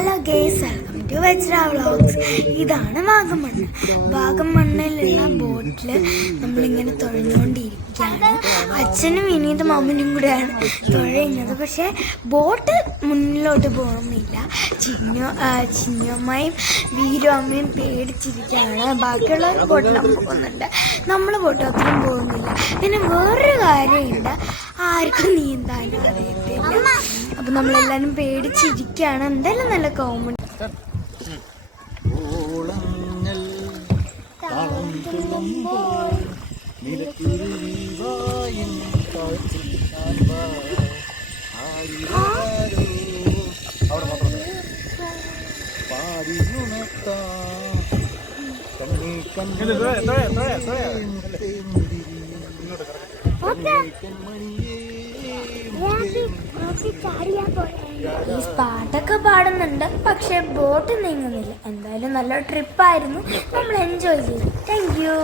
Hello guys, welcome to Vajra vlogs. ഇതാണ് വാഗമണ്ണ്. വാഗമണ്ണിലുള്ള ബോട്ടിൽ നമ്മളിങ്ങനെ തുഴഞ്ഞുകൊണ്ടിരിക്കുകയാണ്. അച്ഛനും വിനീതും അമ്മനും കൂടെയാണ് തുഴയുന്നത്. പക്ഷേ ബോട്ട് മുന്നിലോട്ട് പോകുന്നില്ല. ചിന്നമ്മയും വീരും അമ്മയും പേടിച്ചിരിക്കുകയാണ്. ബാക്കിയുള്ളവർ ബോട്ടിലും പോകുന്നുണ്ട്, നമ്മൾ ബോട്ട് അത്രയും പോകുന്നില്ല. പിന്നെ വേറൊരു കാര്യമുണ്ട്, ആർക്കും നീന്താനും അറിയത്തില്ല. അപ്പം നമ്മളെല്ലാവരും പേടിച്ചിരിക്കുകയാണ്. എന്തായാലും നല്ല കോമഡി. ഈ പാട്ടൊക്കെ പാടുന്നുണ്ട്, പക്ഷെ ബോട്ട് നീങ്ങുന്നില്ല. എന്തായാലും നല്ല ട്രിപ്പായിരുന്നു, നമ്മൾ എൻജോയ് ചെയ്തു. Thank you.